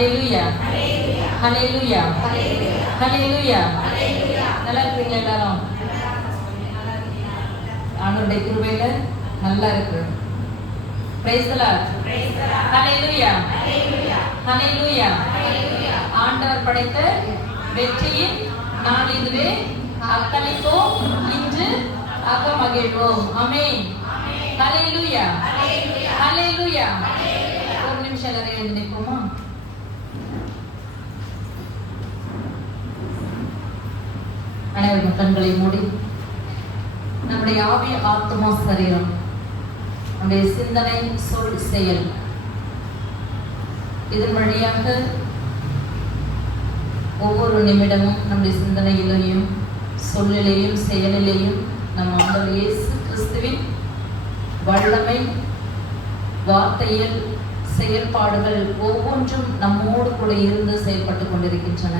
ஹல்லேலூயா, hallelujah, ஹல்லேலூயா. நல்லா இருக்கீங்களா எல்லாரும்? ஆண்டவருடைய கிருபையில நல்லா இருக்கு. Praise the Lord. ஹல்லேலூயா, ஹல்லேலூயா. ஆண்டவர் படைத்த வெற்றியின் நாள் இதுவே, அக்களிப்போம் இன்று அகமகிழ்வோம். ஆமென். ஹல்லேலூயா, ஹல்லேலூயா. ஒரு நிமிஷம் எல்லாரும் எழுந்து நிற்போமா? அனைவரும் கண்களை மூடி நம்முடைய ஆவி, ஆத்மா, சரீரம், நம்முடைய சிந்தனை, சொல், செயல், இதன் வழியாக ஒவ்வொரு நிமிடமும் நம்முடைய சிந்தனையிலேயும் சொல்லிலேயும் செயலிலேயும் நம் ஆண்டவர் இயேசு கிறிஸ்துவின் வல்லமை, வார்த்தையில் செயல்பாடுகள் ஒவ்வொன்றும் நம்மோடு கூட இருந்து செயல்பட்டு கொண்டிருக்கின்றன.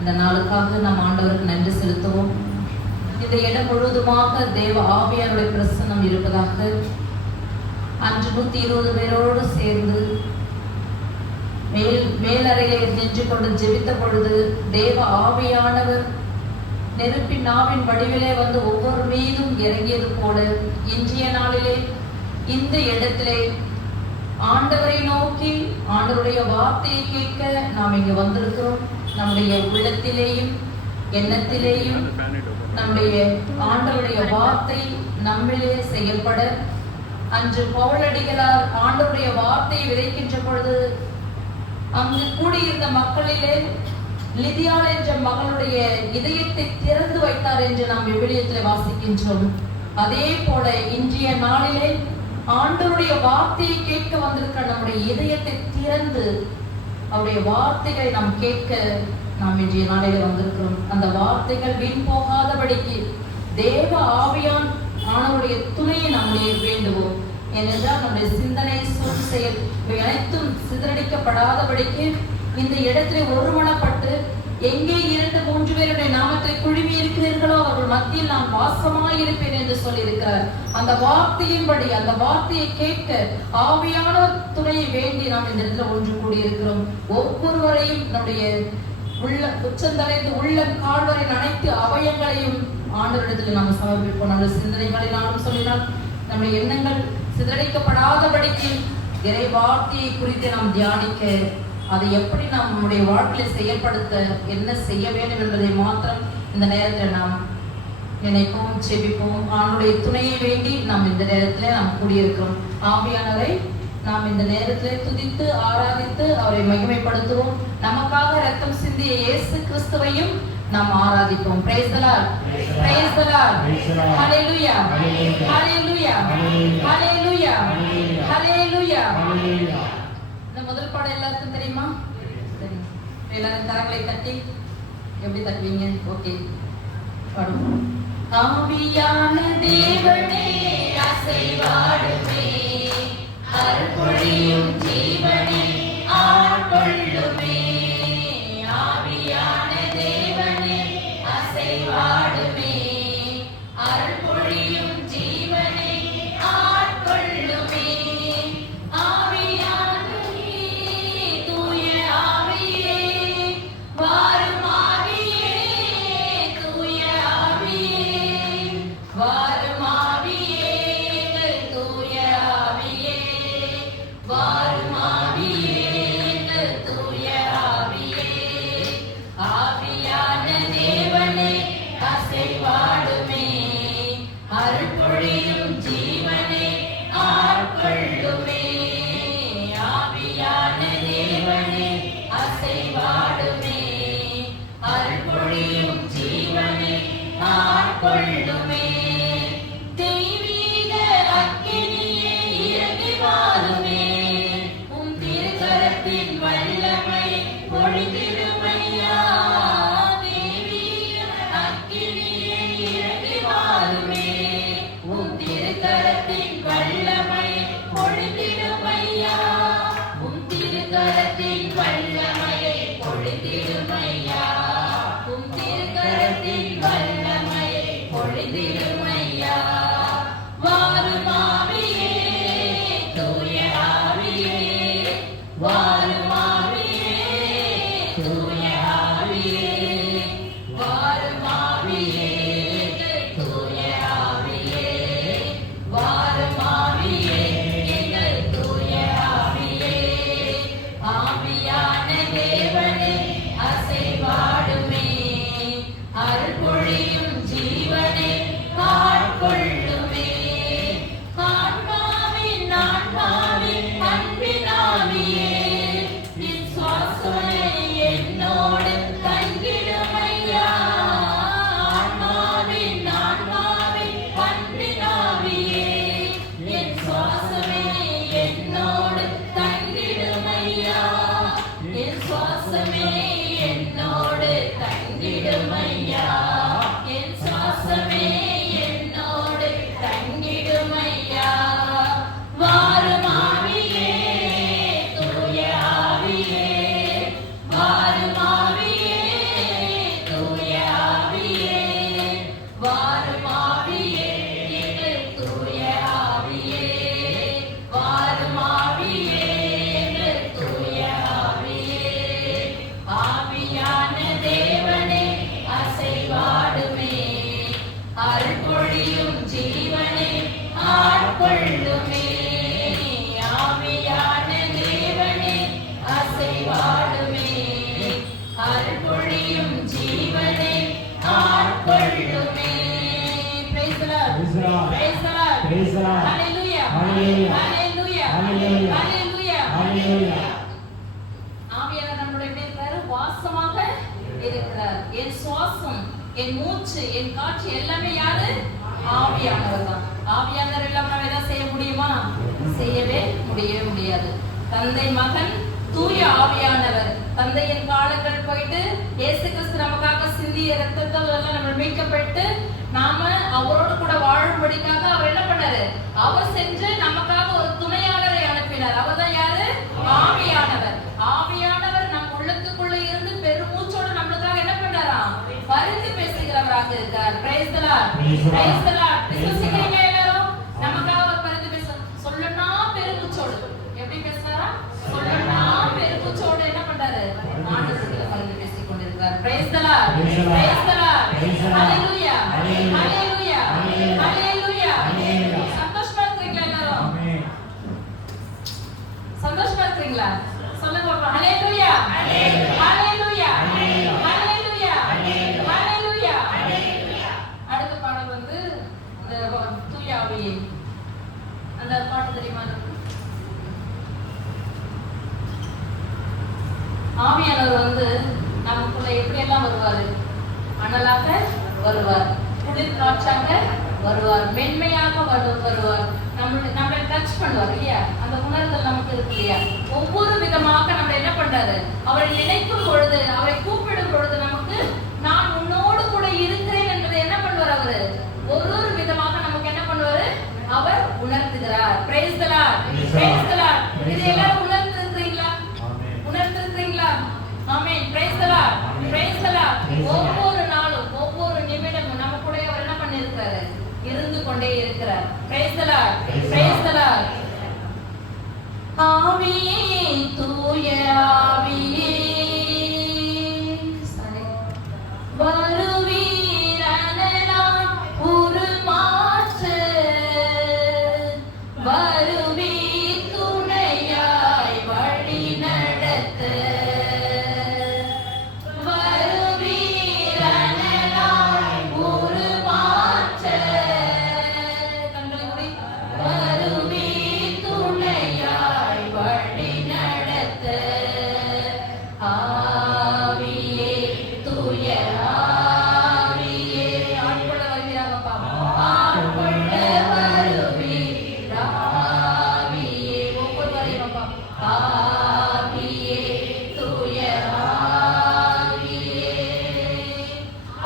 இந்த நாளுக்காக நம் ஆண்டவருக்கு நன்றி செலுத்துவோம். இந்த இடம் முழுவதுமாக தேவ ஆவியாருடைய பிரசன்னம் இருப்பதாக. அன்று 120 பேரோடு சேர்ந்து மேலறையிலே நின்று கொண்டு ஜெபித்த பொழுது தேவ ஆவியானவர் நெருப்பின் நாவின் வடிவிலே வந்து ஒவ்வொரு மீதும் இறங்கியது போல இன்றைய நாளிலே இந்த இடத்திலே ஆண்டவரை நோக்கி ஆண்டவருடைய வார்த்தையை கேட்க நாம் இங்கு வந்திருக்கிறோம். நம்முடைய உள்ளத்திலேயும் எண்ணத்திலேயும் நம்முடைய ஆண்டவருடைய வார்த்தை நம்மிலே செயல்பட, அன்று பவுலடிகளார் ஆண்டவருடைய வார்த்தையை விதைக்கின்ற பொழுது அங்கு கூடியிருந்த மக்களிலே லிதியாள் என்ற மகளுடைய இதயத்தை திறந்து வைத்தார் என்று நாம் விவிலியத்தில் வாசிக்கின்றோம். அதே போல இன்றைய நாளிலே ஆண்டவருடைய வார்த்தையை கேட்க வந்திருக்கிற நம்முடைய இதயத்தை திறந்து அவருடைய வார்த்தைகளை நாம் கேட்க நாம் இன்றைய நாளிலே வந்திருக்கிறோம். அந்த வார்த்தைகள் வீண் போகாதபடிக்கு தேவ ஆவியான் ஆனவருடைய துணையை நம்முடைய வேண்டுவோம். ஏனென்றால் நம்முடைய சிந்தனை, சொல், செயல் இவை அனைத்தும் சிதறடிக்கப்படாதபடிக்கு இந்த இடத்திலே ஒருமனப்பட்டு எங்கே 2-3 பேருடைய நாமத்தை குழுமி இருக்கிறீர்களோ அவர்கள் மத்தியில் நான் வாசமாயிருப்பேன் என்று சொல்லியிருக்கிறார். அந்த வார்த்தையின்படி அந்த வார்த்தையை கேட்க ஆவியானவர் துணையை வேண்டி நாம் இந்த இடத்துல ஒன்று கூடியிருக்கிறோம். ஒவ்வொருவரையும் நம்முடைய உள்ள உச்சந்தலைந்து உள்ள கால்வரின் அனைத்து அவயங்களையும் ஆண்டவரிடத்தில் நாம் சமர்ப்பிப்போம். நம்முடைய சிந்தனைகளினாலும் சொல்லினால் நம்முடைய எண்ணங்கள் சிதறடிக்கப்படாதபடிக்கு இறை வார்த்தையை குறித்து நாம் தியானிக்க, அதை எப்படி நாம் நம்முடைய வாழ்க்கையை செயல்படுத்த என்ன செய்ய வேண்டும் என்பதை மாத்திரம் இந்த நேரத்தில் நாம் நினைப்போம், செபிப்போம். ஆண்டுடைய துணையை வேண்டி நாம் இந்த நேரத்தில் நாம் கூடியிருக்கிறோம். ஆவியானவரை நாம் இந்த நேரத்தில் துதித்து ஆராதித்து அவரை மகிமைப்படுத்துவோம். நமக்காக ரத்தம் சிந்திய இயேசு கிறிஸ்துவையும் நாம் ஆராதிப்போம். Praise the Lord, praise the Lord, hallelujah, hallelujah, hallelujah, hallelujah. இந்த முதல் பாடல் எல்லாருக்கும் தெரியுமா? எல்லாரும் கரங்களை தட்டி எப்படி தட்டுவீங்க? ஓகே, பாடுவோம். ஆவியான தேவனே அசைவாடுமே, அருள்பொழியும் ஜீவனே ஆட்கொள்ளுமே. ஆவியான தேவனே அசைவாடுமே, அருள்பொழியும் ஜீவனே ஆட்கொள்ளுமே. ஆவியானவரே, தூய ஆவியே, வாரும் ஆவியே, தூய ஆவியே, வாரும் ஆவியே, தூய ஆவியே, வாரும் ஆவியே, தூய ஆவியே. ஆவியான தேவனே அசைவாடுமே, அருள்பொழியும் ஜீவனே ஆட்கொள்ளுமே. ஆவியான தேவனே அசைவாடுமே, அருள்பொழியும் ஜீவனே ஆட்கொள்ளுமே. தெய்வீக அக்கினியே இறங்கி வாருமே, உம் திருக்கரத்தின் வல்லமை பொழிந்திடுமையா. தெய்வீக அக்கினியே இறங்கி வாருமே, உம் திருக்கரத்தின் வல்லமை பொழிந்திடுமையா. உம் திருக்கரத்தின் வல்லமையை பொழிந்திடுமையா. உம் திருக்கரத்தின் வல்லமையை பொழிந்திடுமையா. வாரும் ஆவியே, தூய ஆவியே, வாரும் ஆவியே, என் மூச்சு, என் காற்று எல்லாமே யாரு? ஆவியானவர் தான். ஆவியானவர் இல்லாம நம்ம ஏதாவது செய்ய முடியுமா? செய்யவே முடியாது. தந்தை, மகன், தூய ஆவியானவர். தந்தையின் காலங்கள் போயிட்டு இயேசு கிறிஸ்து நமக்காக சிந்திய இரத்தத்தால் நம்ம மீட்கப்பட்டு நாம அவரோடு கூட வாழும்படிக்காக அவர் என்ன பண்ணாரு? அவர் சென்று நமக்காக ஒரு துணையாளரை அனுப்பினார். அவர் தான் யாரு? ஆவியானவர். ஆவியானவர் நம் உள்ளத்துக்குள்ள இருந்து பெருமூச்சோடு நம்மளுக்காக என்ன பண்றாராம்? பரிந்து பேசுகிறவராக இருக்கார். Praise the Lord, praise the Lord. விசுவாசிக்கிறீங்க எல்லாரும்? நமக்காக அவர் பரிந்து பேச சொல்லனா பெருமூச்சோடு. எப்படி பேசுறாரா? சொல்லனா பெருமூச்சோடு என்ன பண்றாரு? ஆண்டவருக்குள்ள பரிந்து பேசிக் கொண்டிருக்கிறார். Praise the Lord, praise the Lord. Hallelujah, hallelujah, hallelujah. சந்தோஷமா இருக்கீங்களா எல்லாரும்? ஆமென். சந்தோஷமா இருக்கீங்களா? சொல்லுங்க பாப்போம். ஹalleluya, ஹalleluya, ஹalleluya, ஹalleluya, ஹalleluya. அடுத்த பாடல் வந்து இந்த தூய ஆவியே. அந்த பாட்டு தெரியுமா? ஆவியானவர் வந்து நமக்குள்ள எப்படி எல்லாம் வருவாரு? அனலாக வருவார், குளிர் காற்றாக வருவார், மென்மையாக வருவார், நம்மளை டச் பண்ணுவார் இல்லையா? அந்த உணர்தல் நமக்கு இருக்கு இல்லையா? ஒவ்வொரு விதமாக நம்ம என்ன பண்றாரு? அவரை நினைக்கும் பொழுது, அவரை கூப்பிடும் பொழுது நமக்கு நான் உன்னோடு கூட இருக்கிறேன் என்பதை என்ன பண்ணுவார்? அவரு ஒரு விதமாக நமக்கு என்ன பண்ணுவாரு? அவர் உணர்த்துகிறார். Praise the Lord, praise the Lord. இது எல்லாரும் உணர்ந்திருக்கிறீங்களா? உணர்ந்திருக்கிறீங்களா? Amen. Praise the Lord, praise the Lord. ஒவ்வொரு நாளும் ஒவ்வொரு நிமிடமும் நம்ம கூட அவர் என்ன பண்ணிருக்காரு? இருந்து கொண்டே இருக்கிறார். Praise the Lord, praise the Lord. ஆவியே, தூய ஆவியே வருவீர் அனலாய் உருமாற்ற, வருவீர் துணையாய் வழி நடத்த, வருவீர் அனலாய் உருமாற்ற, வருவீர் துணையாய் வழி நடத்த. ஆவியே, தூய ஆவியே ஆட்கொள்ள வருவீராகப்பா, ஆட்கொள்ள வருவீர் ஆவியே. ஒவ்வொருவரையும் அப்பா, ஆவியே, தூய ஆவியே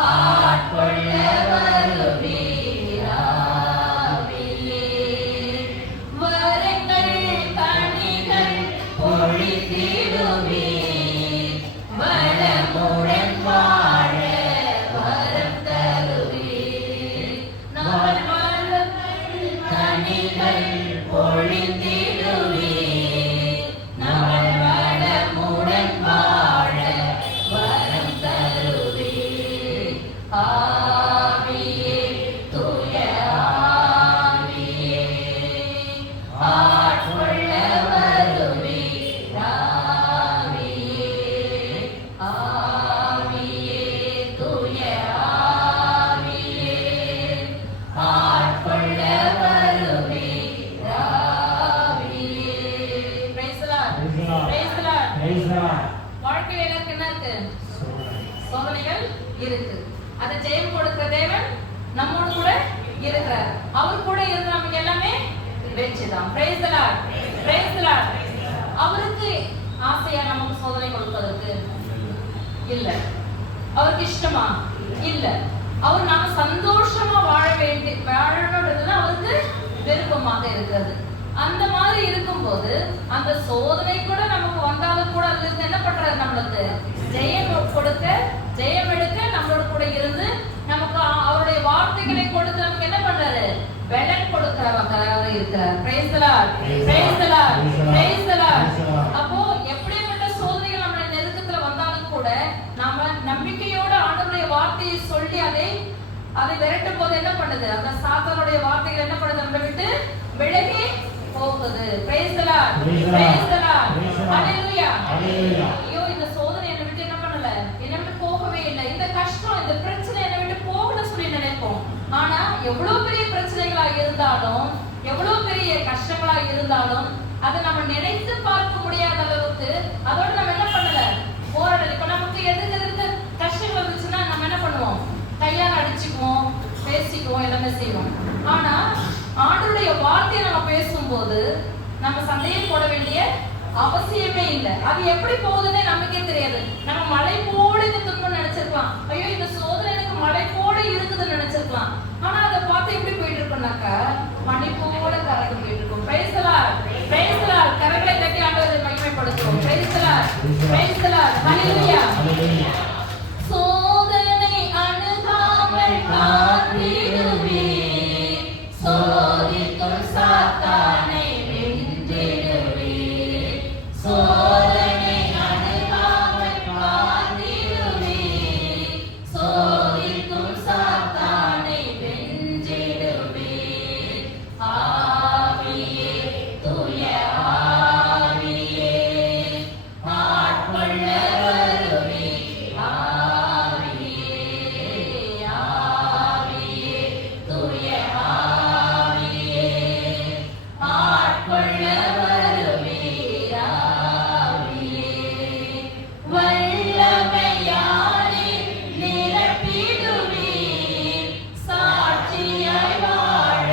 ஆட்கொள்ள வருவீர் ஆவியே. வரங்கள் கனிகள் பொழிந்திடுவீர், வளமுடன் வாழ வரம் தருவீர். நவல் கனிகள் பொழிந்திடுவீர், நவல் வளமுடன் வாழ வரம் தருவீர். ஆவியே, தூய ஆவியே ஆட்கொள்ள வருவீர் ஆவியே. ஆவியே, தூய ஆவியே ஆட்கொள்ள வருவீர் ஆவியே. Price the Lord, praise the Lord, praise the Lord. வாழ்க்கையில எனக்கு என்ன இருக்கு? சோதனைகள் இருக்கு. அதை ஜெயம் கொடுக்கிற தேவன் நம்மோடு கூட இருக்கிறார். அவர் கூட இருந்து நமக்கு எல்லாமே வெற்றிதான். Praise the Lord, praise the Lord. அவருக்கு ஆசையா நமக்கு சோதனை கொடுப்பதற்கு இல்ல. அவருக்கு இஷ்டமா? இல்ல. அவர் நாம சந்தோஷமா வாழணும்ன்றதுதான் அவருக்கு விருப்பமாக இருக்கிறது. அந்த மாதிரி இருக்கும்போது அந்த சோதனை கூட நமக்கு வந்தாலும் கூட அதுல இருந்து என்ன பண்றாரு? நம்மளுக்கு ஜெயம் கொடுக்க, ஜெயம் எடுக்க நம்மளோட கூட இருந்து நமக்கு அவருடைய வார்த்தைகளை கொடுத்து நமக்கு என்ன பண்றாரு? பலன் கொடுக்கிறவராக இருக்கிறார். Praise the Lord, praise the Lord, praise the Lord. அப்போ எப்படிப்பட்ட சோதனைகள் நம்ம நெருக்கத்துல வந்தாலும் கூட நாம நம்பிக்கையோட ஆண்டவருடைய வார்த்தையை சொல்லி அதை விரட்டும் போது என்ன பண்ணுது? அந்த சாத்தானுடைய வார்த்தைகள் என்ன பண்ணுது? நம்ம விட்டு விலகி போகுது. Praise the Lord, praise the Lord. Hallelujah, hallelujah. ஐயோ, இந்த சோதனை என்னை விட்டு என்ன பண்ணல? என்னை விட்டு போகவே இல்லை. இந்த கஷ்டம், இந்த பிரச்சனை என்னை விட்டு போகணும்னு சொல்லி நினைப்போம். ஆனா எவ்வளவு பெரிய பிரச்சனைகளா இருந்தாலும், எவ்வளவு பெரிய கஷ்டங்களா இருந்தாலும் அதை நம்ம நினைத்து பார்க்க முடியாத அளவுக்கு அதோட நம்ம என்ன பண்ணல? போராடல. இப்ப நமக்கு எதிர்த்து கஷ்டங்கள் வந்துச்சுன்னா நம்ம என்ன பண்ணுவோம்? சண்டையை போட வேண்டிய அவசியமே இல்லை. அது எப்படி போகுதுன்னு நமக்கே தெரியாது. நம்ம மழை போல இந்த துன்பம் நினைச்சிருக்கலாம், ஐயோ இந்த சோதனை எனக்கு மழை போல இருக்குதுன்னு நினைச்சிருக்கலாம். ஆனா அதை பார்த்து எப்படி போயிட்டு இருக்கோம்னாக்கா மணி போல கரைக்கு போயிட்டு இருக்கோம். Praise the Lord, praise the Lord. கரங்களை தட்டி ஆண்டவரை மகிமைப்படுத்துவோம். Praise the Lord, praise the Lord. Hallelujah. சோதனை அணுகாமல் காத்திடுவே, சோதிக்கும் சாத்தானை வென்றிடுவே. சோதனை அணுகாமல் காத்திடுவே, சோதிக்கும் சாத்தானை வென்றிடுவே. ஆவியே, தூய ஆவியே, ஆட்கொள்ள வருவே. ஆவியே, ஆவியே, தூய ஆவியே, ஆட்கொள்ள வருவே. ஆவியே, வல்லமையாலே நிரப்பிடுவே, சாட்சியாய் வாழ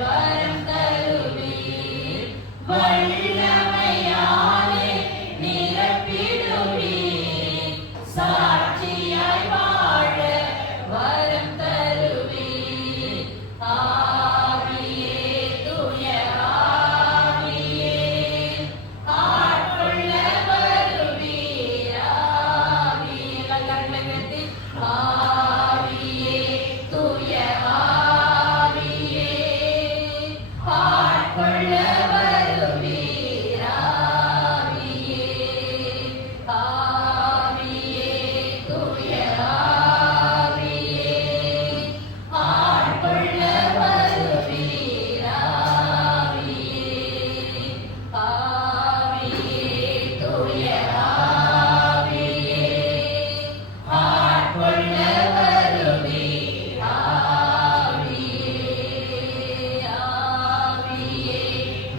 வரம் தருவே. வல்லமையாலே நிரப்பிடுவே, சாட்சியாய் வாழ வரம் தருவே. ஆவியே, தூய ஆவியே, ஆட்கொள்ள வருவீர். ஆவியே, எல்லாம் கரங்களை உயர்த்தி, ஆவியே, தூய ஆவியே, ஆட்கொள்ள வருவீர். ஆவியே, ஆவியே, தூய ஆவியே, ஆட்கொள்ள வருவீர். ஆவியே, ஆவியே, தூய ஆவியே, ஆட்கொள்ள வருவீர். ஆவியே, ஆவியே,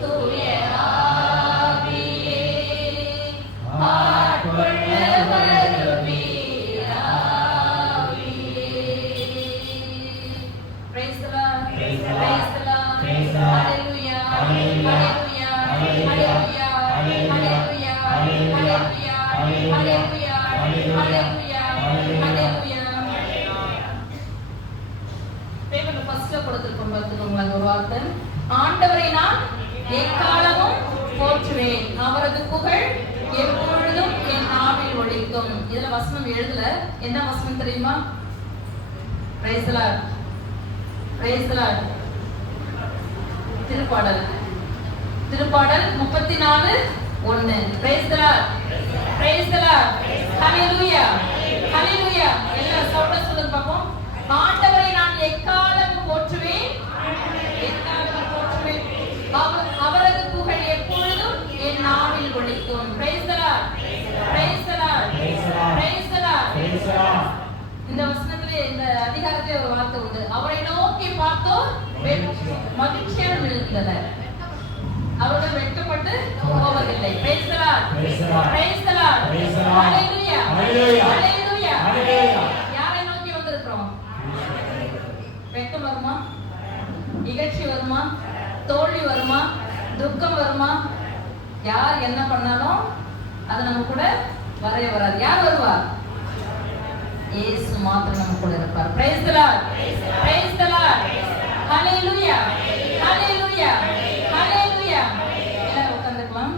தூய ஆவியே, ஆட்கொள்ள வருவீர். ஆவியே. Praise the Lord. Praise the Lord. Hallelujah. Hallelujah. Hallelujah. Hallelujah. Hallelujah. Hallelujah. Hallelujah. பேப்பர்ல ஃபர்ஸ்ட்ல கொடுத்திருக்கோம், பார்த்துக்கோங்க. அந்த ஒரு வார்த்தை, ஆண்டவரை நான் எக்காலமும் போற்றுவேன், அவரது புகழ் எப்பொழுதும் என் நாவில் ஒலிக்கும். இதுல வசனம் எழுதல, என்ன வசனம் தெரியுமா? Praise the Lord. Praise the Lord. திருப்பாடல் 34:1. Praise the Lord. Praise the Lord. Hallelujah. Hallelujah. எல்லாரும் சவுண்டா சொல்லுங்க பாப்போம். ஆண்டவரை நான் எக்காலமும் போற்றுவேன், எக்காலமும் போற்றுவேன், அவரது புகழ் எப்பொழுதும் என் நாவில் ஒலிக்கும். Praise the Lord. Praise the Lord. Praise the Lord. இந்த வசனத்திலே, இந்த அதிகாரத்திலே ஒரு வார்த்தை உண்டு, அவரை நோக்கி பார்த்தோர் மகிழ்ச்சியாக இருந்தனர், அவர்கள் வெட்கப்பட்டு போவதில்லை. Praise the Lord. Praise the Lord. Hallelujah. Hallelujah. யாரை நோக்கி வந்திருக்கிறோம்? வெட்கம் வருமா? இகழ்ச்சி வருமா? தோல்வி வருமா? துக்கம் வருமா? யார் என்ன பண்ணாலும் அது நம்ம கூட வரவே வராது. யார் வருவா? இயேசு மாத்திரம் நம்ம கூட இருப்பார். Praise the Lord. Praise the Lord. Hallelujah. Hallelujah. Hallelujah. எல்லாரும் உட்கார்ந்துக்கலாம்.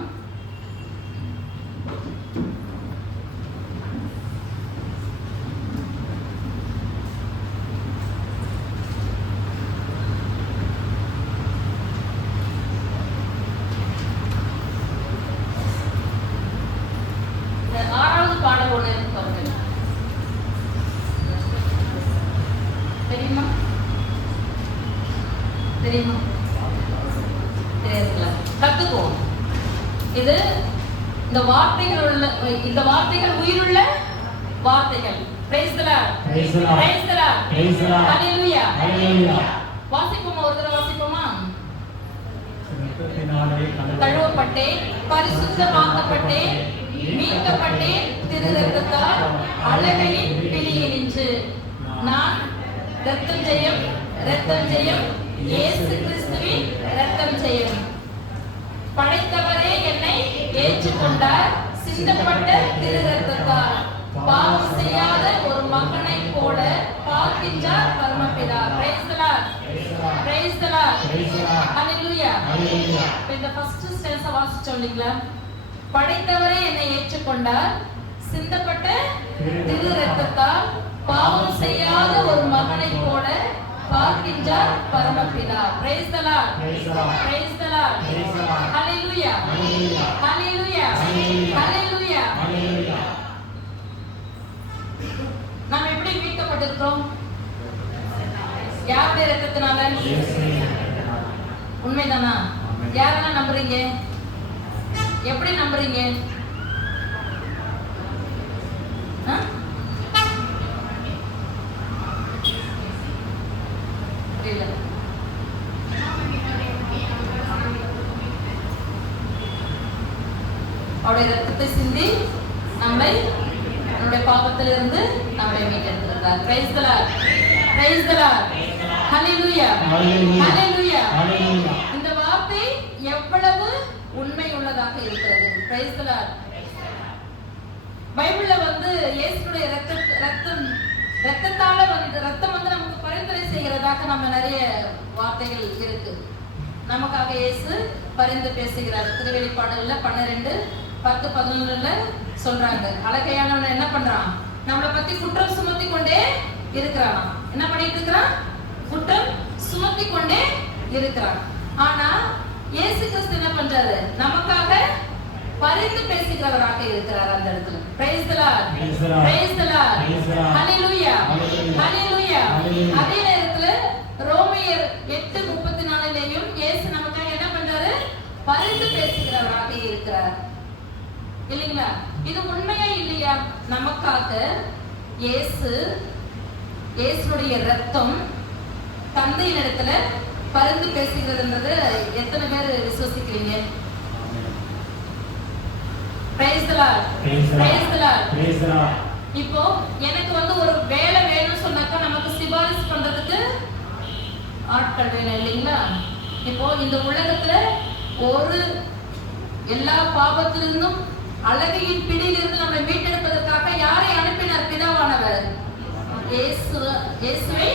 ஆறாவது பாடல் ஒன்று இருக்கு பாருங்க. தெரியுமா? தெரியுமா? தெரியல. கத்துக்குவோம். இது இந்த வார்த்தைகள் உள்ள, இந்த வார்த்தைகள் உயிருள்ள வார்த்தைகள். Praise the Lord. Praise the Lord. Praise the Lord. Praise the Lord. Hallelujah. Hallelujah. வாசிப்போமா? ஒரு தடவை வாசிப்போமா? கழுவப்பட்டேன், பரிசுத்தமாக்கப்பட்டேன், மீட்கப்பட்டேன் திரு ரத்தத்தால், அழகையின் பிடியினின்று நான் ரத்தம் ஜெயம், ரத்தம் ஜெயம், இயேசு கிறிஸ்துவின் ரத்தம் ஜெயம். படைத்தவரே என்னை ஏற்றுக்கொண்டார். சிந்தப்பட்ட திரு ரத்தத்தால் பாவம் செய்யாத ஒரு மகனை போல பார்க்கின்றார் பரமபிதா. Praise the Lord. Praise the Lord. Hallelujah. இந்த ஃபர்ஸ்ட் ஸ்டென்ஸ் வாசிச்சோம் இல்லீங்களா? படைத்தவரே என்னை ஏற்றுக்கொண்டார், சிந்தப்பட்ட திரு ரத்தத்தால் பாவம் செய்யாத ஒரு மகனை போல பார்க்கின்றார் பரமபிதா. Praise the Lord. Praise the Lord. Hallelujah. Hallelujah. Hallelujah. நாம் எப்படி மீட்கப்பட்டிருக்கிறோம்? யாருடைய ரத்தத்தினால? உண்மைதானா? யாரெல்லாம் நம்புறீங்க? எப்படி நம்புறீங்க? அவருடைய ரத்தத்தை சிந்தி நம்மை நம்முடைய பாவத்திலிருந்து நம்மை மீட்டெடுத்திருக்கிறார். Praise the Lord. Praise the Lord. Hallelujah. Hallelujah. இந்த வார்த்தை எவ்வளவு உண்மை உள்ளதாக இருக்கிறது. Praise the Lord. பைபிள்ல இயேசுடைய ரத்தத்தால ரத்தம் நமக்கு பரிந்துரை செய்கிறதாக நம்ம நிறைய வார்த்தைகள் இருக்கு. நமக்காக இயேசு பரிந்து பேசுகிறார். திருவெளிப்பாடுல 12:10-11 சொல்றாங்க. அழகையானவன் என்ன பண்றான்? நம்மளை பத்தி குற்றம் சுமத்தி கொண்டே இருக்கிறான். என்ன பண்ணிட்டு இருக்கிறான்? குற்றம் சுமத்தி கொண்டே இருக்கிறான். ஆனா இயேசு கிறிஸ்து என்ன பண்றாரு? நமக்காக பரிந்து பேசுகிறவராக இருக்கிறார் அந்த இடத்துல. Praise the Lord. Praise the Lord. Hallelujah. Hallelujah. அதே நேரத்துல ரோமையர் 8:34லையும் இயேசு நமக்காக என்ன பண்றாரு? பரிந்து பேசுகிறவராக இருக்கிறார். இல்லைங்களா? இது உண்மையா இல்லையா? நமக்காக இயேசுடைய ரத்தம் தந்தையின் இடத்துல பரிந்து பேசுகிறதுன்றது எத்தனை பேர் விசுவசிக்கிறீங்க? Praise the Lord. Praise the Lord. Praise the Lord. இப்போ எனக்கு ஒரு வேலை வேணும்னு சொன்னாக்கா நமக்கு சிபாரிசு பண்றதுக்கு ஆட்கள் வேணும் இல்லைங்களா? இப்போ இந்த உலகத்துல எல்லா பாவத்திலிருந்தும் அழகையின் பிடியிலிருந்து நம்மை மீட்டெடுப்பதற்காக யாரை அனுப்பினார்? பிதாவானவர் இயேசுவை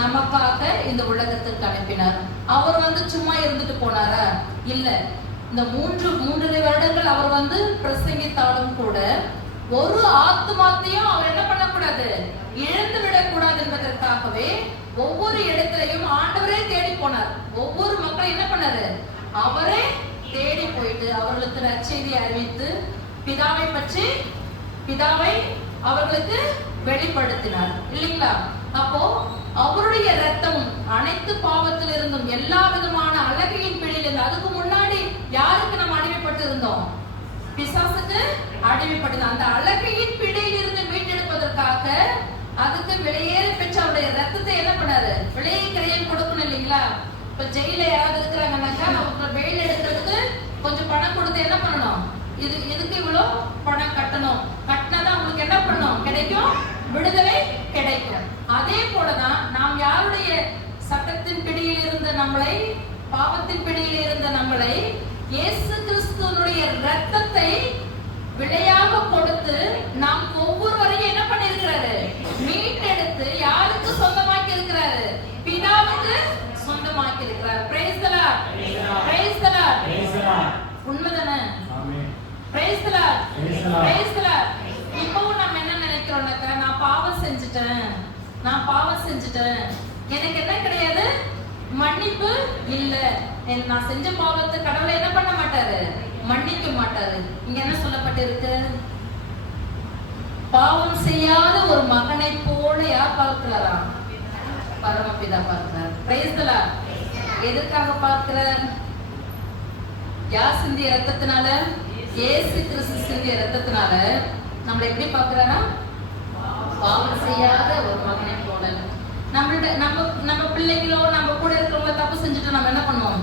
நமக்காக இந்த உலகத்திற்கு அனுப்பினார். அவர் சும்மா இருந்துட்டு போனாரா? இல்ல. இந்த 3.5 வருடங்கள் அவர் பிரசங்கித்தாலும் கூட ஒரு ஆத்துமாத்தையும் அவர் என்ன பண்ணக்கூடாது? இழந்து விடக்கூடாது என்பதற்காகவே ஒவ்வொரு இடத்திலையும் ஆண்டவரே தேடி போனார். ஒவ்வொரு மக்களும் என்ன பண்ணாரு? அவரே தேடி போயிட்டு அவர்களுக்கு நற்செய்தி அறிவித்து பிதாவை அவர்களுக்கு வெளிப்படுத்தினார் இல்லைங்களா? அப்போ அவருடைய ரத்தம் அனைத்து பாவத்தில் இருந்தும் எல்லா விதமான அழகையின் பிடியிலிருந்து, அதுக்கு முன்னாடி யாருக்கு நம்ம அடிமைப்பட்டு இருந்தோம்? பிசாசுக்கு அடிமைப்பட்டது. அந்த அழகையின் பிடியில் இருந்து மீட்டெடுப்பதற்காக அதுக்கு விலையேறி பெற்ற அவருடைய ரத்தத்தை என்ன பண்ணாரு? விலையை கரையில் கொடுக்கணும் இல்லைங்களா? இப்ப ஜெயில யாராவது இருக்கிறாங்கன்னாக்கா அவங்க வெயில் எடுக்கிறதுக்கு கொஞ்சம் பணம் கொடுத்து என்ன பண்ணணும்? இதுக்கு இவ்வளவு பணம் கட்டணும். கட்டினாதான் அவங்களுக்கு என்ன பண்ணணும்? கிடைக்கும், விடுதலை கிடைக்கும். அதே போலதான் நாம் யாருடைய சட்டத்தின் பிடியில் இருந்த நம்மளை, பாவத்தின் பிடியில் இருந்த நம்மளை இயேசு கிறிஸ்துவினுடைய ரத்தத்தை விலையாக கொடுத்து நாம் ஒவ்வொருவரையும் என்ன பண்ணிருக்கிறாரு? மீட்டெடுத்து யாருக்கு சொந்தமாக்கி இருக்கிறாரு? பிதாவுக்கு சொந்தமாக்கி இருக்கிறார். Praise the Lord. Praise the Lord. உண்மைதானே? Praise the Lord. Praise the Lord. இப்பவும் நம்ம என்ன நினைக்கிறோம்னாக்கா, நான் பாவம் செஞ்சுட்டேன், எனக்கு என்ன கிடையாது? மன்னிப்பு இல்ல. நான் செஞ்ச பாவத்தை கடவுளை என்ன பண்ண மாட்டாரு? மன்னிக்க மாட்டாரு. இங்க என்ன சொல்லப்பட்டிருக்கு? பாவம் செய்யாத ஒரு மகனை போல யார் பார்க்கிறாரா? பரமபிதா பார்க்கிறார். Praise the Lord. எதற்காக பார்க்கிறார்? யார் சிந்திய ரத்தத்தினால? இயேசு கிறிஸ்து சிந்திய ரத்தத்தினால நம்மளை எப்படி பார்க்கிறாரா? பாவம் செய்யாத ஒரு மகனை போல. நம்ம பிள்ளைகளோ நம்ம கூட இருக்கிறவங்க தப்பு செஞ்சுட்டு நம்ம என்ன பண்ணுவோம்?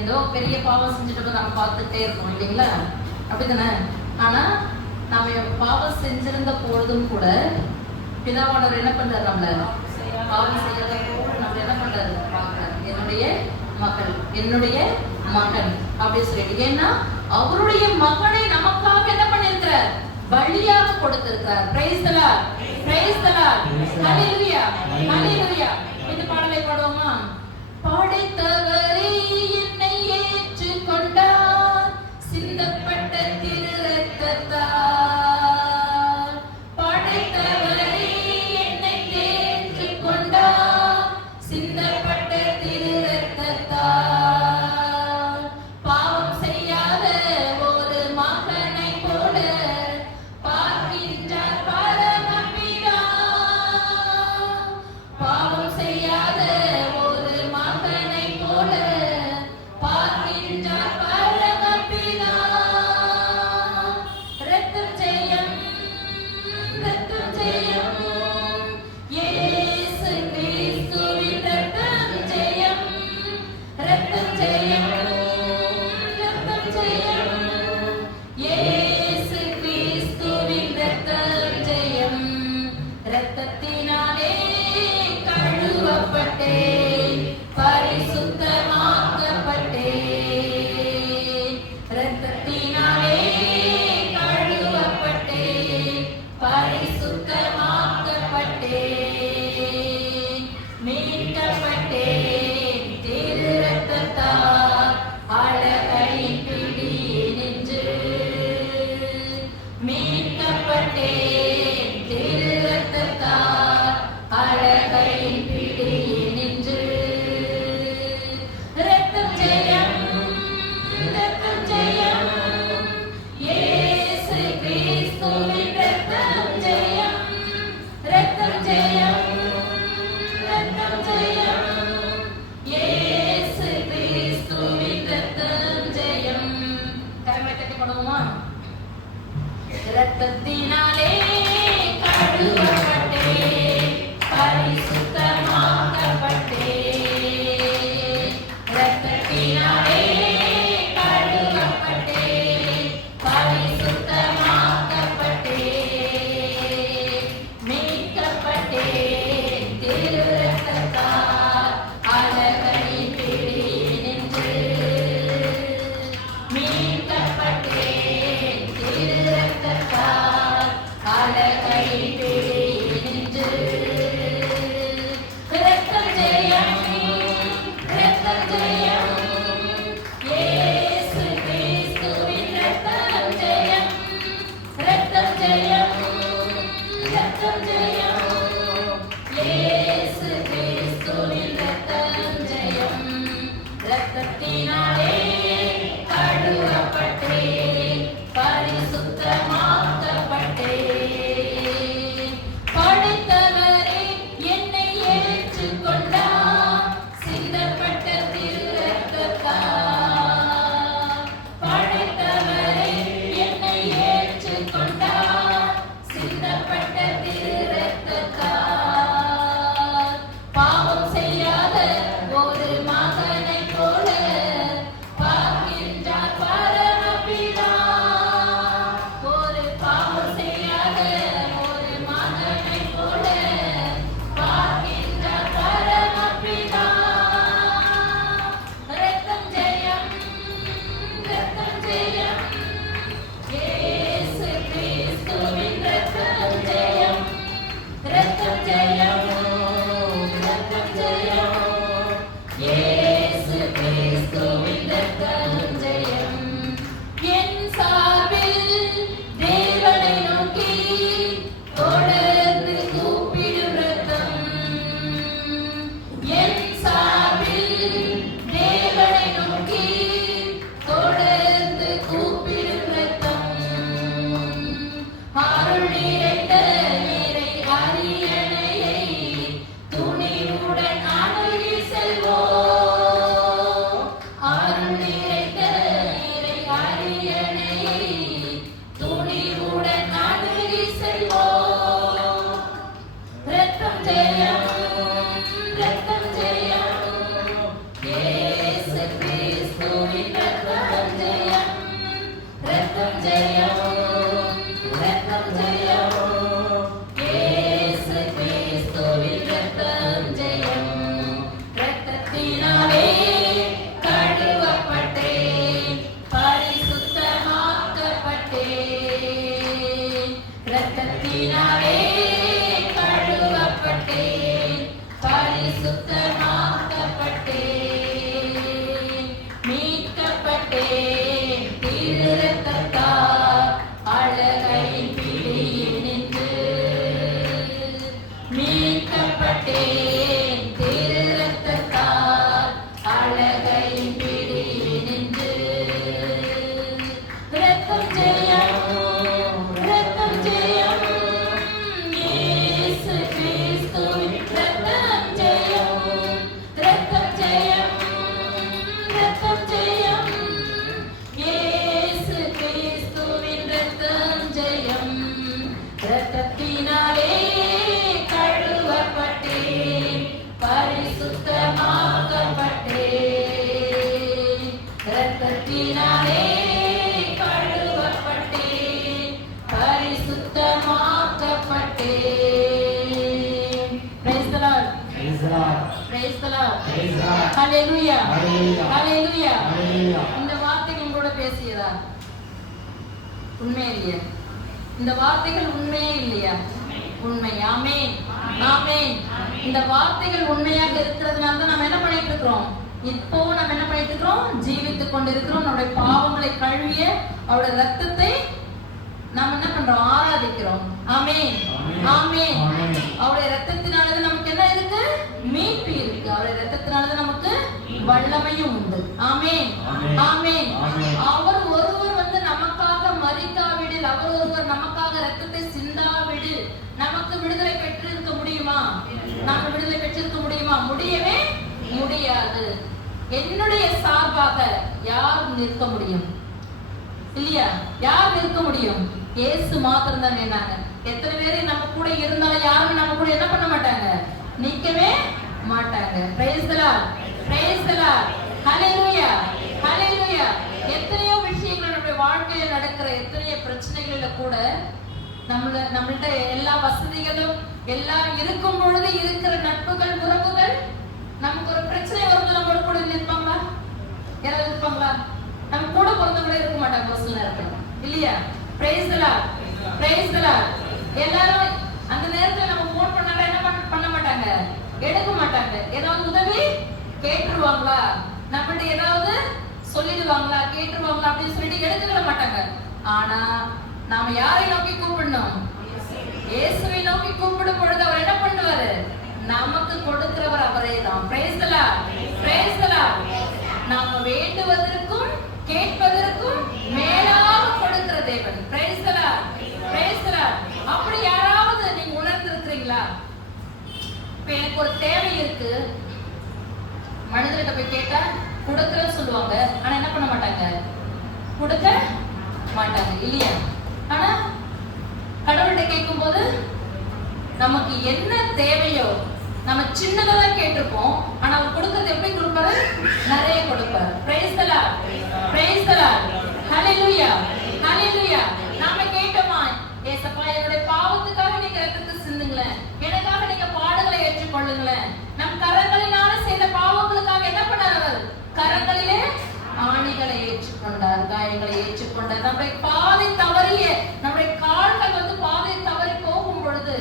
ஏதோ பெரிய பாவம் செஞ்சுட்டு நம்ம பார்த்துட்டே இருக்கோம் இல்லைங்களா? அப்படித்தானே? ஆனா நம்ம பாவம் செஞ்சிருந்த பொழுதும் கூட பிதாவானவர் என்ன பண்றாரு? நம்மள பாவம் செய்யாத போது நம்ம என்ன பண்றாரு? பார்க்கிறாரு. என்னுடைய மகன் அப்படின்னு சொல்லிட்டு. ஏன்னா அவருடைய மகனை நமக்காக என்ன பண்ணிருக்கிறார்? பலியாக கொடுத்திருக்கிறார். Praise the Lord, praise the Lord, hallelujah, hallelujah. இந்த பாடலை பாடுவோமா? படைத்தவரே என்னை ஏற்றுக்கொண்டார், சிந்தப்பட்ட திரு இரத்தத்தால். படைத்தவரே என்னை ஏற்றுக்கொண்டார், சிந்தப்பட்ட திரு இரத்தத்தால். பாவம் செய்யாத ஒரு மகனை போல பார்க்கின்றார் பரமபிதா. பாவம் செய்யாத ஒரு மகனை போல பார்க்கின்றார் பரமபிதா. ரத்தம் ஜெயம், ரத்தம் ஜெயம், இயேசு கிறிஸ்துவின் ரத்தம் ஜெயம், ரத்தம் ஜெயம், ரத்தம் ஜெயம், இயேசு கிறிஸ்துவின் ரத்தம் ஜெயம். ரத்தத்தினாலே கழுவப்பட்டேன், பரிசுத்தமாக்கப்பட்டேன். ரத்தத்தினாலே கழுவப்பட்டேன், பரிசுத்தமாக்கப்பட்டேன். மீட்கப்பட்டேன் திரு இரத்தத்தால், அழகையின் பிடியினின்று. மீட்கப்பட்டேன் திரு இரத்தத்தால், அழகையின் பிடியினின்று. ரத்தம் ஜெயம், ரத்தம் ஜெயம், இயேசு கிறிஸ்துவின் ரத்தம் ஜெயம், ரத்தம் ஜெயம், ரத்தம் ஜெயம், இயேசு கிறிஸ்துவின் ரத்தம் ஜெயம். கரங்களை தட்டி பாடுவோமா? ரத்தத்தினாலே கழுவப்பட்டேன், பரிசுத்தமாக்கப்பட்டேன். ரத்தத்தினாலே கழுவப்பட்டேன், பரிசுத்தமாக்கப்பட்டேன். மீட்கப்பட்டேன் திரு இரத்தத்தால், அழகையின் பிடியினின்று. மீட்கப்பட்டேன் திரு இரத்தத்தால், அழகையின் பிடியினின்று. ரத்தம் ஜெயம், ரத்தம் ஜெயம், இயேசு கிறிஸ்துவின் ரத்தம் ஜெயம், ரத்தம் ஜெயம், ரத்தம் ஜெயம், இயேசு கிறிஸ்துவின் ரத்தம் ஜெயம். ரத்தத்தினாலே கழுவப்பட்டேன், பரிசுத்தமாக்கப்பட்டேன். படைத்தவரே என்னை ஏற்றுக்கொண்டார், சிந்தப்பட்ட திரு இரத்தத்தால். படைத்தவரே என்னை ஏற்றுக்கொண்டார், சிந்தப்பட்ட திரு இரத்தத்தால். இரத்தத்தினாலே கழுவப்பட்டேன், பரிசுத்தமாக்கப்பட்டேன், மீட்கப்பட்டேன் திரு இரத்தத்தால் அழகையின் பிடியில் நின்று. மீட்கப்பட்டேன் திரு இரத்தத்தால் அழகையின் பிடியில் நின்று. இரத்தம் ஜெயம், இரத்தம் ஜெயம், இயேசு கிறிஸ்துவின் இரத்தம் ஜெயம், இரத்தம் ஜெயம், இரத்தம் ஜெயம், இயேசு கிறிஸ்துவின் இரத்தம் ஜெயம். இரத்தத்தினாலே கழுவப்பட்டேன், பரிசுத்தமாக்கப்பட்டேன், இரத்தத்தினாலே கழுவப்பட்டேன், பரிசுத்தமாக்கப்பட்டேன். Praise the Lord. Praise the Lord. Praise the Lord. Praise the Lord. Hallelujah. Hallelujah. Hallelujah. Hallelujah. இந்த வார்த்தைகள் கூட பேசியதா? உண்மை இல்லையா? இந்த வார்த்தைகள் உண்மையே இல்லையா? உண்மை. ஆமென். ஆமென். இந்த வார்த்தைகள் உண்மையாக இருக்கிறதுனால தான் நம்ம என்ன பண்ணிட்டு இருக்கிறோம்? இப்போ நம்ம என்ன பண்ணிட்டு இருக்கிறோம்? ஜீவித்துக் கொண்டிருக்கிறோம். நம்முடைய பாவங்களை கழுவிய அவருடைய ரத்தத்தை நாம் என்ன பண்றோம்? ஆராதிக்கிறோம். ஆமென். ஆமென். அவருடைய ரத்தத்தினால நமக்கு என்ன இருக்கு? மீட்பு இருக்கு. அவருடைய ரத்தத்தினால நமக்கு வல்லமையும் உண்டு. ஆமென். ஆமென். அவர் ஒருவர் வந்து நமக்காக மரிக்காவிடில், அவர் ஒருவர் நமக்காக ரத்தத்தை சிந்தாவிடில் நமக்கு விடுதலை பெற்றிருக்க முடியுமா? நாம் விடுதலை பெற்றிருக்க முடியுமா? முடியவே முடியாது. என்னுடைய சார்பாக யார் நிற்க முடியும்? இல்லையா? யார் நிற்க முடியும்? இயேசு மாத்திரம் தான் நின்னாங்க. எத்தனை பேர் நம்ம கூட இருந்தாலும் யாருமே நம்ம கூட என்ன பண்ண மாட்டாங்க? நிக்கவே மாட்டாங்க. Praise the Lord. Praise the Lord. Hallelujah. Hallelujah. எத்தனையோ விஷயங்கள் நம்முடைய வாழ்க்கையில் நடக்கிற எத்தனையோ பிரச்சனைகள்ல கூட நம்மள்ட்ட எல்லா வசதிகளும் எல்லாம் இருக்கும் பொழுது இருக்கிற நட்புகள், உறவுகள், நமக்கு ஒரு பிரச்சனை வரும்போது நம்ம கூட நிற்பாங்களா? யாராவது இருப்பாங்களா? நம்ம கூட பிறந்தவங்களே இருக்க மாட்டாங்க ஒரு சில நேரத்துல, இல்லையா? Praise the Lord. Praise the Lord. எல்லாரும் அந்த நேரத்துல நம்ம போன் பண்ணால என்ன பண்ண மாட்டாங்க? எடுக்க மாட்டாங்க. ஏதாவது உதவி கேட்டுருவாங்களா? நம்மகிட்ட ஏதாவது சொல்லிடுவாங்களா? கேட்டுருவாங்களா அப்படின்னு சொல்லிட்டு எடுத்துக்கிட மாட்டாங்க. ஆனா நாம யாரை நோக்கி கூப்பிடணும்? இயேசுவை நோக்கி கூப்பிடும் பொழுது அவர் என்ன பண்ணுவாரு? நமக்கு கொடுக்கிறவர் அவரே தான். Praise the Lord. Praise the Lord. நாம வேண்டுவதற்கும் கேட்பதற்கும் மேலாக கொடுக்கிற தேவன். Praise the Lord. Praise the Lord. அப்படி யாராவது நீங்க உணர்ந்திருக்கிறீங்களா? இப்ப எனக்கு ஒரு தேவை இருக்கு, மனிதர்கிட்ட போய் கேட்டா கொடுக்கறேன்னு சொல்லுவாங்க, ஆனா என்ன பண்ண மாட்டாங்க? கொடுக்க மாட்டாங்க, இல்லையா? ஆனா கடவுள்கிட்ட கேட்கும் போது நமக்கு என்ன தேவையோ நம்ம சின்னதான் கேட்டிருப்போம், ஆனா அவர் கொடுக்கறது எப்படி கொடுப்பாரு? நிறைய கொடுப்பாரு. Praise the Lord. Praise the Lord. Hallelujah. Hallelujah. நாம கேட்டோமா, ஏசப்பா என்னுடைய பாவத்துக்காக நீங்க ரத்தத்தை சிந்துங்களேன், எனக்காக நீங்க பாடுகளை ஏற்றுக்கொள்ளுங்களேன். நம் கரங்களினால செய்த பாவங்களுக்காக என்ன பண்ணார் அவர்? கரங்களிலே ஆணிகளை ஏற்றுக்கொண்டார், காயங்களை ஏற்றுக்கொண்டார். நம்முடைய பாதை தவறிய நம்முடைய கால்கள் வந்து பாதை தவறி போகும் பொழுது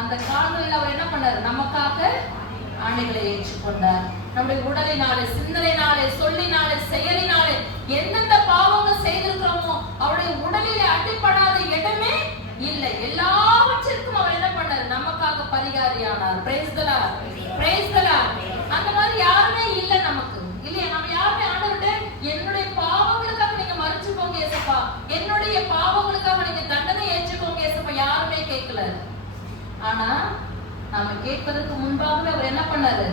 அந்த கால்களில் அவர் என்ன பண்ணார்? நமக்காக ஆணைகளை ஏற்றுக்கொண்டார். நம்முடைய உடலினாலே, சிந்தனையினாலே, சொல்லினாலே, செயலினாலே எந்தெந்த பாவங்கள் செய்திருக்கிறோமோ அவருடைய உடலிலே அடிப்படாத இடமே இல்லை. எல்லாவற்றிற்கும் அவர் என்ன பண்ணார்? நமக்காக பரிகாரியானார். Praise the Lord. Praise the Lord. அந்த மாதிரி யாருமே இல்லை நமக்கு, இல்லையா? நம்ம யாருமே ஆண்டவர்கிட்ட என்னுடைய பாவங்களுக்காக நீங்க மறிச்சு போங்க ஏசப்பா, என்னுடைய பாவங்களுக்காக நீங்க தண்டனை ஏற்றுக்கோங்க ஏசப்பா, யாருமே கேட்கல. ஆனா நாம கேட்பதற்கு முன்பாகவே அவர் என்ன பண்ணாரு?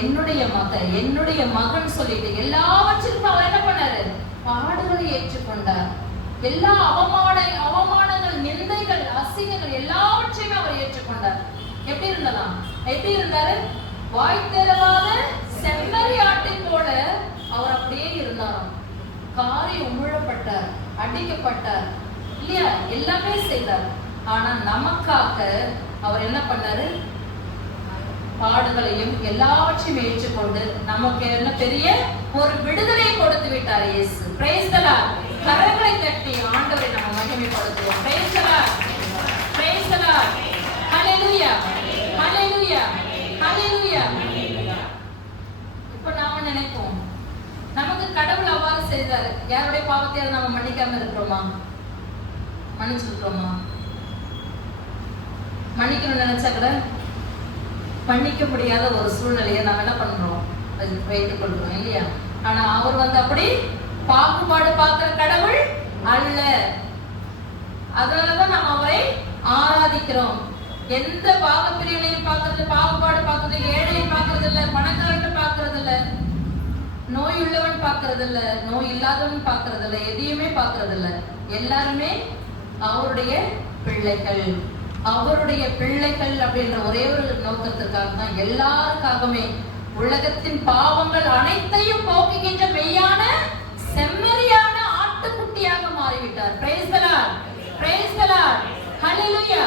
என்னுடைய மகன், என்னுடைய மகன் சொல்லிட்டு எல்லாவற்றிற்கும் அவர் என்ன பண்ணாரு? பாடுகளை ஏற்றுக்கொண்டார். எல்லா அவமானங்கள், நிந்தைகள், அசிங்கங்கள் எல்லாவற்றையுமே அவர் ஏற்றுக்கொண்டார். எப்படி இருந்தலாம்? எப்படி இருந்தாரு? வாய் திறவாத செம்மறி ஆட்டை போல அவர் அப்படியே இருந்தாராம். காரி உமிழப்பட்டார், அடிக்கப்பட்டார், இல்லையா? எல்லாமே செய்தார். ஆனா நமக்காக அவர் என்ன பண்ணாரு? பாடுகளையும் எல்லாவற்றையும் ஏற்றுக்கொண்டு நமக்கு என்ன பெரிய ஒரு விடுதலையை கொடுத்து விட்டார் இயேசு. Praise the Lord. கரங்களை தட்டி ஆண்டவரை நம்ம மகிமைப்படுத்துவோம். Praise the Lord. யாருடைய பாவத்தையாவது நம்ம மன்னிக்காம இருக்கிறோமா? மன்னிச்சிருக்கிறோமா? மன்னிக்கணும்னு நினைச்சா கூட மன்னிக்க முடியாத ஒரு சூழ்நிலையை நம்ம என்ன பண்றோம், வைத்துக் கொள்றோம் இல்லையா? ஆனா அவர் வந்து அப்படி பாகுபாடு பார்க்கிற கடவுள் அல்ல. அதனாலதான் நம்ம அவரை ஆராதிக்கிறோம். எந்த பாகப்பிரிவினையும் பார்க்கறது, பாகுபாடு பார்க்கறது, ஏழையை பார்க்கறது இல்ல, பணக்காரன் பார்க்கறது இல்ல, நோய் உள்ளவன் பார்க்கறது இல்ல, நோய் இல்லாதவன் பார்க்கறது இல்ல, எதையுமே பார்க்கறது இல்ல. எல்லாருமே அவருடைய பிள்ளைகள். அவருடைய பிள்ளைகள் அப்படின்ற ஒரே ஒரு நோக்கத்திற்காக தான், எல்லாருக்காகவே உலகத்தின் பாவங்கள் அனைத்தையும் போக்குகின்ற மெய்யான செம்மறியான ஆட்டுக்குட்டியாக மாறிவிட்டார். Praise the Lord, praise the Lord, hallelujah,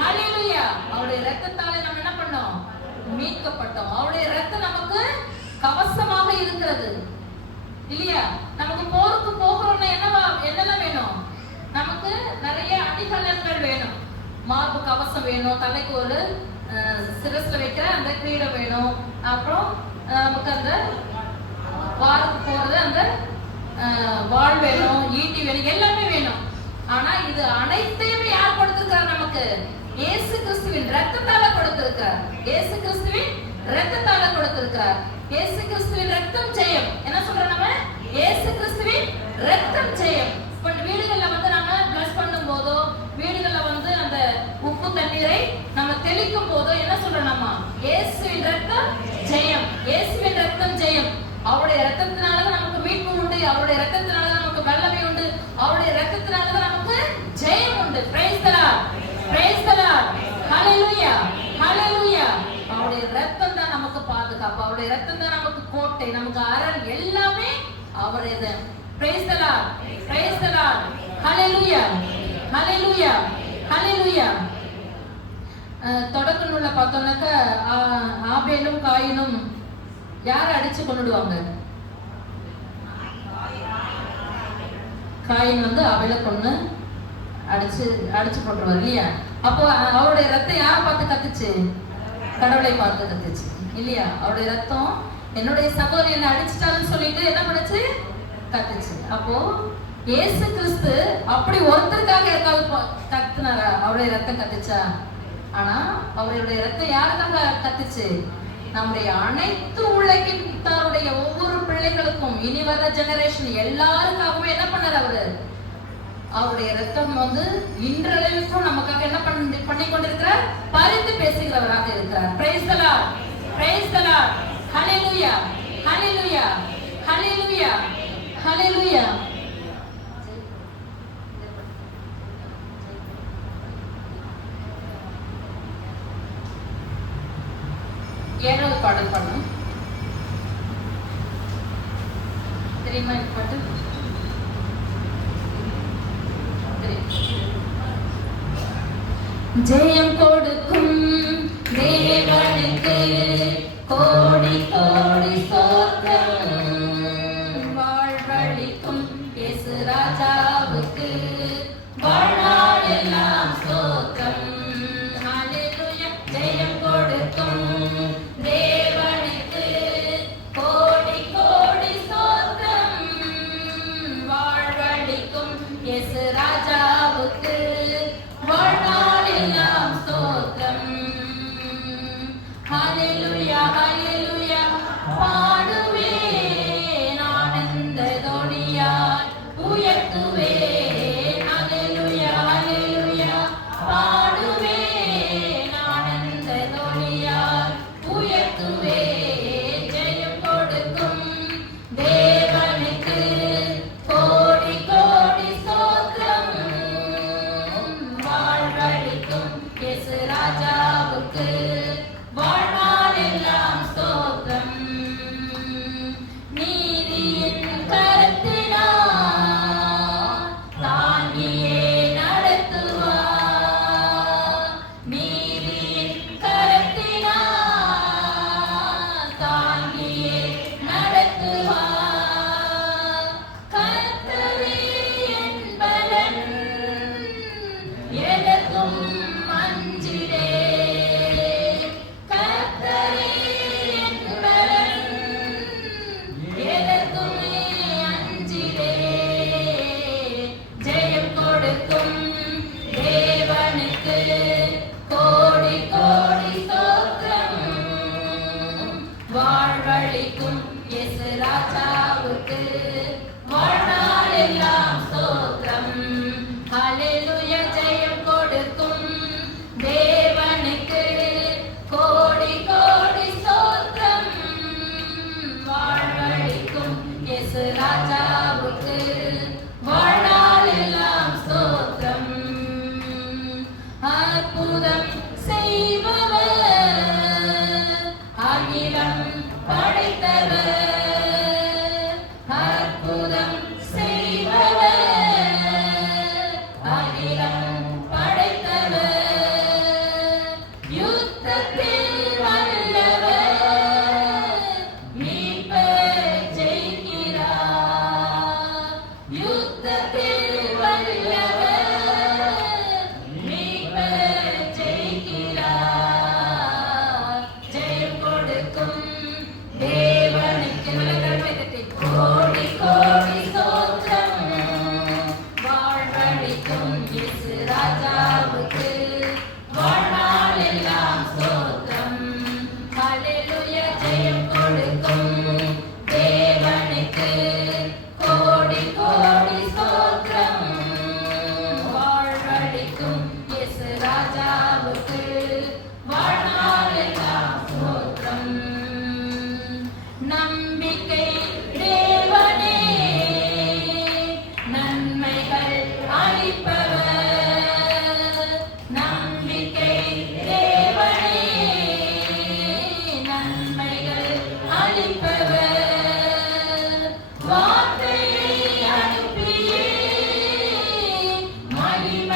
hallelujah. அவருடைய இரத்தத்தாலே நம்ம என்ன பண்ணோம்? மீட்கப்பட்டோம். அவருடைய இரத்தம் நமக்கு கவசமாக இருக்கிறது இல்லையா? நமக்கு போருக்கு போகிறோம்னா என்னெல்லாம் வேணும்? நமக்கு நிறைய அணிகலன்கள் வேணும். மார்பு கவசம் வேணும், தலைக்கு ஒரு சிரஸ்ல வைக்கிற அந்த கிரீடம் வேணும், அப்புறம் நமக்கு அந்த வாருக்கு போறது அந்த வாள் வேணும், ஈட்டி வேணும், எல்லாமே வேணும். ஆனா இது அனைத்தையுமே யார் கொடுத்திருக்கார் நமக்கு? இயேசு கிறிஸ்துவின் இரத்தத்தால கொடுத்திருக்கார். இயேசு கிறிஸ்துவின் இரத்தத்தால கொடுத்திருக்கார். இயேசு கிறிஸ்துவின் இரத்தம் ஜெயம். என்ன சொல்றோம் நம்ம? இயேசு கிறிஸ்துவின் இரத்தம் ஜெயம். இப்ப வீடுகள்ல வந்து நாம பிளஸ் பண்ணும் போதோ, வீடுகள்ல வந்து அந்த உப்பு தண்ணீரை நம்ம தெளிக்கும் போதோ என்ன சொல்றோம் நம்ம? இயேசுவின் இரத்தம் ஜெயம், இயேசுவின் இரத்தம் ஜெயம். அவருடைய இரத்தத்தினாலதான் நமக்கு மீட்பு உண்டு, அவருடைய இரத்தத்தினாலதான் நமக்கு வல்லமை உண்டு, அவருடைய இரத்தத்தினாலதான் நமக்கு ஜெயம் உண்டு. Praise the Lord, praise the Lord, hallelujah, hallelujah. அவருடைய இரத்தம் தான் நமக்கு பாதுகாப்பு, அவருடைய இரத்தம் தான் நமக்கு கோட்டை, நமக்கு அரண், எல்லாமே அவருடைய. Praise the Lord, praise the Lord, hallelujah, hallelujah, hallelujah. தொடக்க நூல்ல பார்த்தோம்னாக்க ஆபேலும் காயினும் யாரை அடிச்சு கொன்னுடுவாங்க? காயின் வந்து ஆபேலை கொன்னு அடிச்சு போட்டுருவார் இல்லையா? அப்போ அவருடைய ரத்தம் யார் பார்த்து கத்துச்சு? கடவுளை பார்த்து கத்துச்சு இல்லையா? அவருடைய ரத்தம் என்னுடைய சகோதரி என்ன அடிச்சுட்டான்னு சொல்லிட்டு என்ன பண்ணுச்சு? கத்துச்சு. அப்போ இயேசு கிறிஸ்து அப்படி ஒருத்தருக்காக யாருக்காவது கத்துனாரா? அவருடைய ரத்தம் கத்துச்சா? ஆனா அவருடைய ரத்தம் யாருக்காக கத்துச்சு? நம்முடைய அனைத்து உலகித்தாருடைய ஒவ்வொரு பிள்ளைகளுக்கும், இனி வர ஜெனரேஷன் எல்லாருக்காகவே என்ன பண்ணார் அவரு? அவருடைய ரத்தம் வந்து இன்றளவுக்கும் நமக்காக என்ன பண்ணி கொண்டிருக்கிறார்? பரிந்து பேசுகிறவராக இருக்கிறார். Praise the Lord, praise the Lord, hallelujah, hallelujah, hallelujah, hallelujah. ஏழாவது பாடல் பண்ணும் தெரியுமா? பாட்டு ஜெயம் கொடுக்கும் தேவனுக்கு கோடி கோடி ஸ்தோத்திரம், வாழ்வளிக்கும் இயேசு ராஜாவுக்கு வாழ்நாளெல்லாம் ஸ்தோத்திரம். ஹalleluya. ஜெயம் கொடுக்கும் தேவனுக்கு கோடி கோடி ஸ்தோத்திரம், வாழ்வளிக்கும் இயேசு ராஜாவுக்கு வாழ்நாளெல்லாம் ஸ்தோத்திரம். ஹalleluya, ஹalleluya. பாடுவேன் ஆனந்த தொனியால் உயர்த்துவேன். ஹalleluya, ஹalleluya. பாடுவேன் ஆனந்த தொனியால் உயர்த்துவேன். ஜெயம் கொடுக்கும் தேவனுக்கு கோடி கோடி ஸ்தோத்திரம், வாழ்வளிக்கும் இயேசு ராஜாவுக்கு வாழ்நாளெல்லாம் ஸ்தோத்திரம். நீதியின் கரத்தினால் தாங்கியே நடத்துவார், நீதியின் கரத்தினால் தாங்கியே நடத்துவார். கர்த்தரே என் பலன், எனக்கும் அஞ்சிடே. கர்த்தரே என் பலன், எனக்குமே அஞ்சிடே. அற்புதம் செய்பவர், அகிலம் படைத்தவர், அற்புதம் செய்பவர், அகிலம் படைத்தவர், யுத்தத்தில் வல்லவர், மீட்பர் ஜெயிக்கிறார். யுத்தத்தில் வல்லவர், மீட்பர் ஜெயிக்கிறார். ஜெயம் கொடுக்கும் தேவனுக்கு கோடி கோடி ஸ்தோத்திரம். வாழ்வழிக்கும் இயேசு ராஜாவுக்கு வாழ்நாள் எல்லாம் ஸ்தோத்திரம். ஹல்லேலூயா. ஜெயம் கொடுக்கும் தேவனுக்கு கோடி கோடி ஸ்தோத்திரம். வாழ்வழிக்கும் இயேசு ராஜாவுக்கு வாழ்நாள் எல்லாம் ஸ்தோத்திரம். நம்பிக்கை தேவனே, நன்மைகள் அளிப்பவர். நம்பிக்கை தேவனே, நன்மைகள் அளிப்பவர். வார்த்தையை அனுப்பியே மகிமைப்படுத்துவார்.